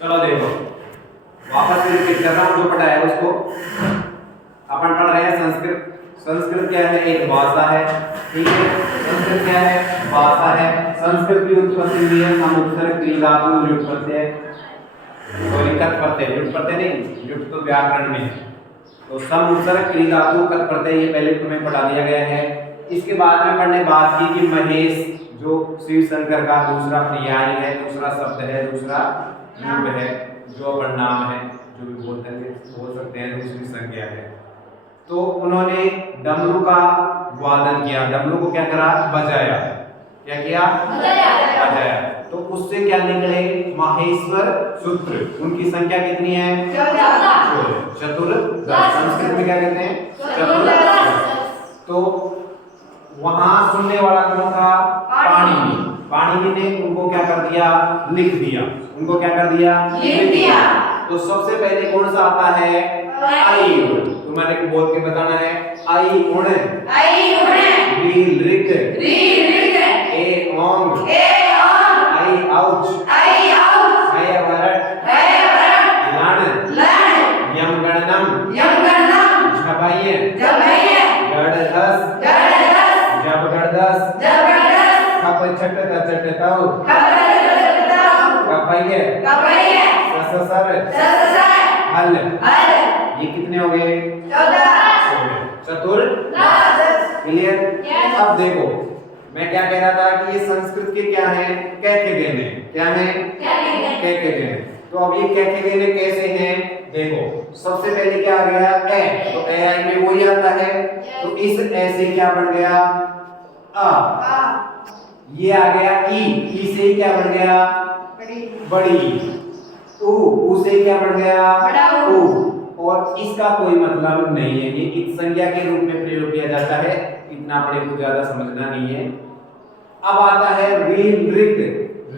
चलो देखो, वापस से रिपीट कर रहा हूँ जो पढ़ा है उसको। अपन पढ़ रहे हैं संस्कृत। संस्कृत क्या है? एक भाषा है, ठीक है। संस्कृत क्या है? भाषा है। संस्कृत की उत्पत्ति हुई है समुच्चर क्रिया धातु लुट प्रत्यय, सॉरी कत प्रत्यय, लुट प्रत्यय नहीं, लुट तो व्याकरण में है। तो समुच्चर क्रिया धातु कत प्रत्यय ये पहले तुम्हें पढ़ा दिया गया है। इसके बाद में पढ़ने बात की कि महेश जो शिव शंकर का दूसरा पर्याय है, दूसरा शब्द है, दूसरा रूप है, जो अपन नाम है, जो भी बोल सकते हैं, दूसरी संज्ञा है। तो उन्होंने डमरू का वादन किया, डमरू को क्या करा? बजाया। क्या किया? बजाया। तो उससे क्या निकले? माहेश्वर सूत्र। उनकी संख्या कितनी है? 14। चतुर्दश। संस्कृत में क्या कहते हैं? चतुर्दश। तो वहां सुनने वाला कौन था? पाणिनि। पाणिनि ने उनको क्या कर दिया? लिख दिया। उनको क्या कर दिया? लिख दिया। तो सबसे पहले कौन सा आता है? आई। तुम्हारे को बोल के बताना है। आई उण, री ऋक, ए ओंग, आई औच, हय वरट, लण, यम गणनम, झबय, गड़धस, जब गड़धस, खप छट तचट तौ, कपय, सससर, हल। ये कितने हो गए? 14। चतुर्दश। क्लियर? अब देखो, मैं क्या कह रहा था कि ये संस्कृत के क्या है? कैके गहने। क्या है? कैके गहने। तो अब ये कैके गहने कैसे हैं? देखो, सबसे पहले क्या आ गया? ए। तो ए आई में वही आता है। तो इस ए से क्या बन गया? आ। ये आ गया ई। ई से क्या बन गया? बड़ी। ऊ से क्या बन गया? ऊ। और इसका कोई मतलब नहीं है, ये एक संज्ञा के रूप में प्रयोग किया जाता है, इतना अपने को ज्यादा समझना नहीं है। अब आता है रील ऋक।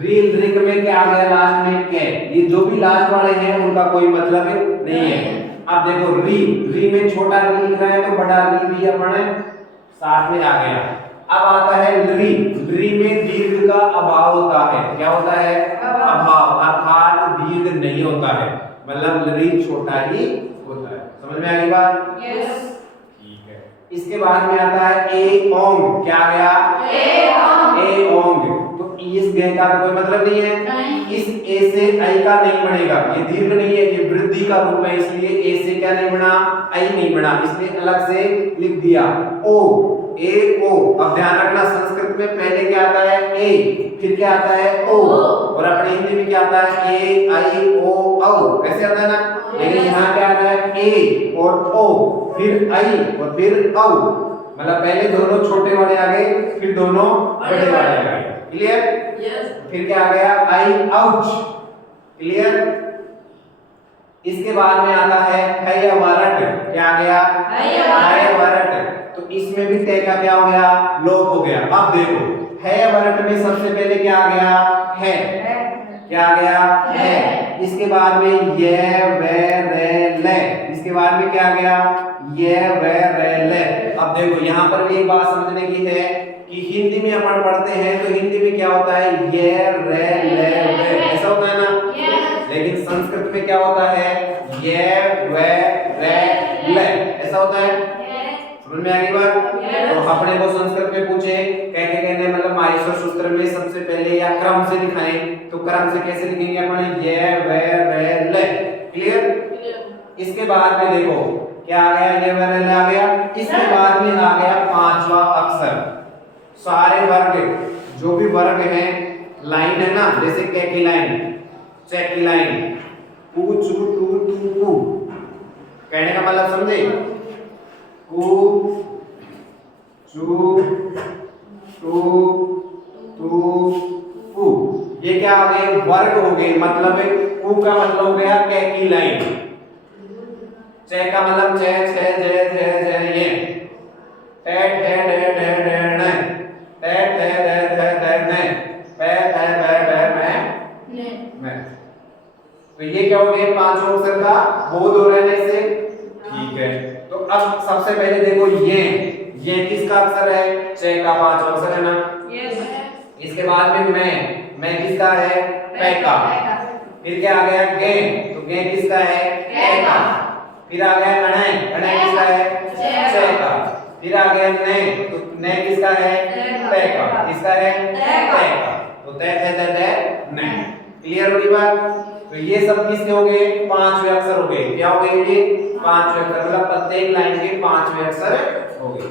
रील ऋक में क्या आ गया? लास्ट में के। ये जो भी लास्ट वाले हैं उनका कोई मतलब नहीं है। अब देखो, री में छोटा री लिख रहा है तो बड़ा री भी अपने साथ में आ गया। अब आता है री में दीर्घ का अभाव होता है। क्या होता है? अभाव, अर्थात दीर्घ नहीं होता है, मतलब री छोटा ही होता है। समझ में आ गई बात? यस। ठीक है। इसके बाद में आता है ए ओंग। क्या आ गया? ए ओंग। तो इस ग का कोई मतलब नहीं है। इस ए से आई का नहीं बनेगा, ये दीर्घ नहीं है, ये वृद्धि का रूप है, इसलिए ए से क्या नहीं बना? आई नहीं बना, इसलिए अलग से लिख दिया ओ। ए ओ। अब ध्यान रखना, संस्कृत में पहले क्या आता है? ए, फिर क्या आता है? ओ। और अपने हिंदी में क्या आता है? ए आई ओ औ, ऐसे आता है ना। लेकिन यहाँ क्या आता है? ए और ओ, फिर आई और फिर औ, मतलब पहले दोनों छोटे वाले आ गए, फिर दोनों बड़े वाले आ गए। क्लियर? यस। फिर क्या आ गया? आई औच। क्लियर? इसके बाद में आता है हय वरट। क्या आ गया? हय वरट। तो इसमें भी ते का क्या हो गया? लोप हो गया। अब देखो, हय वरट में सबसे पहले क्या आ गया? है। क्या आ गया? है। इसके बाद में ये वे रे ले। इसके बाद में क्या आ गया? ये वे रे ले। अब देखो, यहाँ पर भी एक बात समझने की है कि हिंदी में अपन पढ़ते हैं तो हिंदी में क्या होता है? ये रे ले वे, ऐसा होता है ना। लेकिन संस्कृत में क्या होता है? ये वे रे ले, ऐसा होता है। समझ में आ गई बात? तो अपने को संस्कृत में पूछे कैसे कहने, मतलब माहेश्वर सूत्र में सबसे पहले या क्रम से दिखाएं तो क्रम से कैसे लिखेंगे अपन? ये वे रे ले। क्लियर? इसके बाद में देखो क्या आ गया? ये वे रे ले आ गया। इसके बाद में आ गया पांचवा अक्षर। सारे वर्ग, जो भी वर्ग हैं, लाइन है ना, जैसे कै की लाइन, चेक की लाइन, कु चु टू टू कु, कहने का मतलब समझे? कु चु टू टू कु, ये क्या हो गए? वर्ग हो गए। मतलब कु का मतलब हो गया कै की लाइन, चे का मतलब चे छे जे जे जे, ये टे ठे डे डे डे ने, टे थे दे थे दे ने, पे थे बे बे मैं। तो ये क्या हो गए? पांचों अक्षर का बोध हो रहा है इससे। ठीक है। तो अब सबसे पहले देखो, ये किसका अक्षर है? चे का पांचवा अक्षर है ना। यस। इसके बाद में मैं किसका है? पे का। फिर क्या आ गया गे, तो गे किसका है कै का। फिर आ गया अणय, अणय किसका है च का। फिर आ गया ने, तो ने किसका है तय का, किसका है तय का। तो तय तय तय तय ने। क्लियर होगी बात। तो ये सब किसके हो गए पांचवें अक्षर हो गए। क्या हो गए ये पांचवें अक्षर, मतलब प्रत्येक लाइन के पांचवें अक्षर हो गए।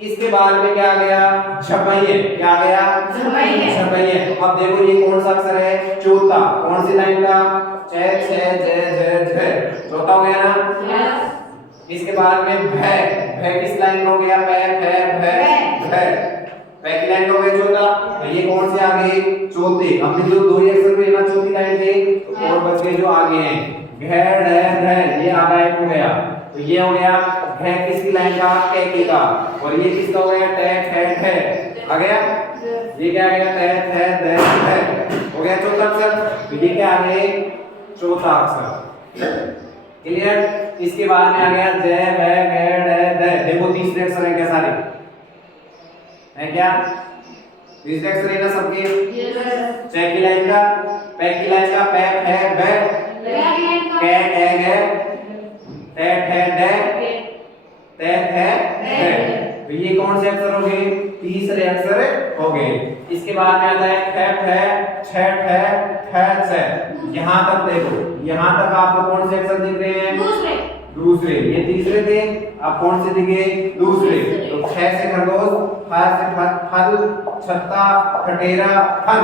इसके बाद में क्या आ गया झपैये, क्या आ गया झपैये। अब देखो ये कौन सा अक्षर है चौथा, कौन सी लाइन का छ छ ज ज झ, चौथा हो गया ना। इसके बाद में भै, भै किस लाइन में हो गया पै भै भै भै, पै की लाइन हो गया चौथा। तो ये कौन से आ गए चौथे। हमने जो दो ही अक्षर पे ना चौथी लाइन थे, तो और बच गए जो आगे हैं घै ढै धै, ये आगा एक हो गया। तो ये हो गया घै किसकी लाइन का कै की का, और ये किसका हो गया टै ठै ठै आ गया। ये क्या आ गया टै ठै दै ठै हो गया चौथा अक्षर। तो ये क्या आ गए चौथा अक्षर। क्लियर। इसके बाद में आ गया जय भै घै ढै धै। देखो तीसरे अक्षर है क्या सारे है क्या, तीसरे अक्षर है ना सबके। च की लाइन का, पै की लाइन का पै फै भै, कै कै घै, टै ठै ढै, तै थै धै। तो ये कौन से अक्षर हो गए तीसरे अक्षर हो गए। इसके बाद में आता है ख फै छ ठै थ छ। यहां तक देखो, यहां तक आपको कौन से अक्षर दिख रहे हैं दूसरे। ये तीसरे थे, अब कौन से दिखे दूसरे। तो ख से खरगोश, फ से फल, छत्ता खटेरा फन,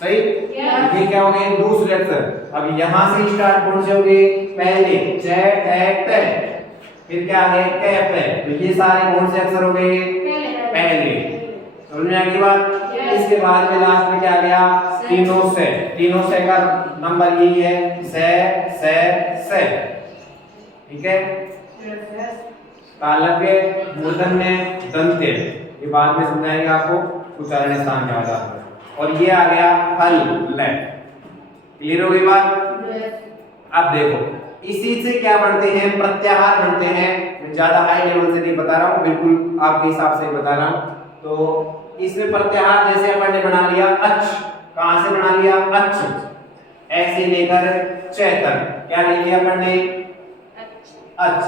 सही। ये क्या हो गए दूसरे अक्षर। अब यहां से स्टार्ट कौन से हो गए पहले च ठ ट, फिर क्या आ गए कै पै। तो ये सारे कौन से अक्षर हो गए पहले। समझ में आ गई बात। इसके बाद में लास्ट में क्या आ गया तीनों से, तीनों से का नंबर यही है से, ठीक है। तालव्य मूर्धन्य दंत्य, ये बाद में समझाएंगे आपको उच्चारण स्थान क्या होता है। और ये आ गया हल ल। क्लियर हो गई बात। अब देखो इसी से क्या बनते हैं प्रत्याहार बनते हैं। मैं ज्यादा हाई लेवल से नहीं बता रहा हूँ, बिल्कुल आपके हिसाब से बता रहा हूँ। तो इसमें प्रत्याहार जैसे अपन ने बना लिया अच, कहां से बना लिया अच, ऐसे लेकर चैतन, क्या ले लिया अपन ने अच।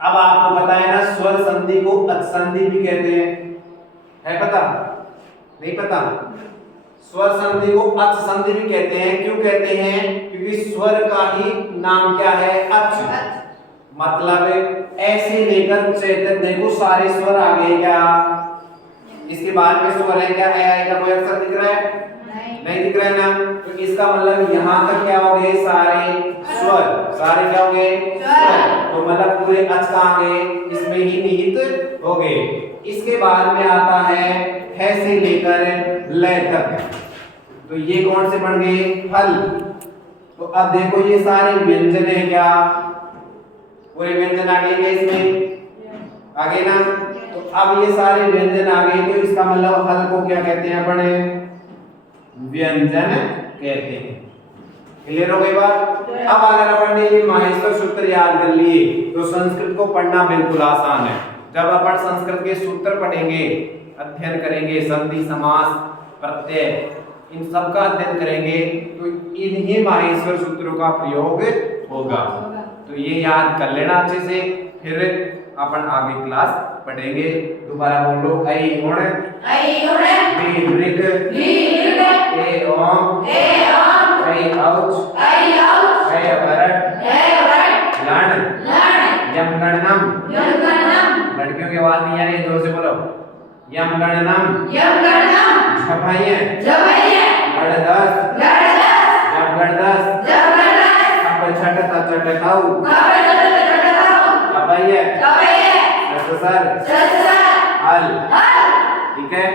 अब आपको पता है ना स्वर संधि को अच संधि भी कहते हैं, है पता नहीं पता। स्वर संधि को अच संधि भी कहते हैं। क्यों कहते हैं क्योंकि स्वर का ही नाम क्या है अच, मतलब ऐसे लेकर चैतन। देखो सारे स्वर आ गए क्या, इसके बाद में स्वर है क्या है का कोई अक्षर दिख रहा है नहीं दिख रहा है ना। तो इसका मतलब यहां तक क्या हो गए सारे स्वर, सारे क्या हो गए स्वर। तो मतलब पूरे अच कहां गए इसमें ही निहित हो गए। इसके बाद में आता है है से लेकर लय तक, तो ये कौन से बन गए फल। तो अब देखो ये सारे व्यंजन है क्या, पूरे व्यंजन आ गए इसमें आगे ना। तो अब ये सारे व्यंजन आ गए, तो इसका मतलब हल को क्या कहते हैं अपने व्यंजन कहते हैं। क्लियर हो गई बात। अब अगर अपन ने ये माहेश्वर सूत्र याद कर लिए तो संस्कृत को पढ़ना बिल्कुल आसान है। जब अपन संस्कृत के सूत्र पढ़ेंगे, अध्ययन करेंगे, संधि समास प्रत्यय इन सब का अध्ययन करेंगे, तो इन्हीं माहेश्वर सूत्रों का प्रयोग होगा। तो ये याद कर लेना अच्छे से, फिर अपन आगे क्लास पढ़ेंगे। दोबारा बोलो ऐ उण बी मृग ए ओम ऐ औच ऐ अवरट लण यम गणनम। लड़कियों की आवाज नहीं आ रही है, जोर से बोलो यम गणनम झपैये गणदस जब गणदस कप छट तचटकाऊ कपैये ससर हल, ठीक है।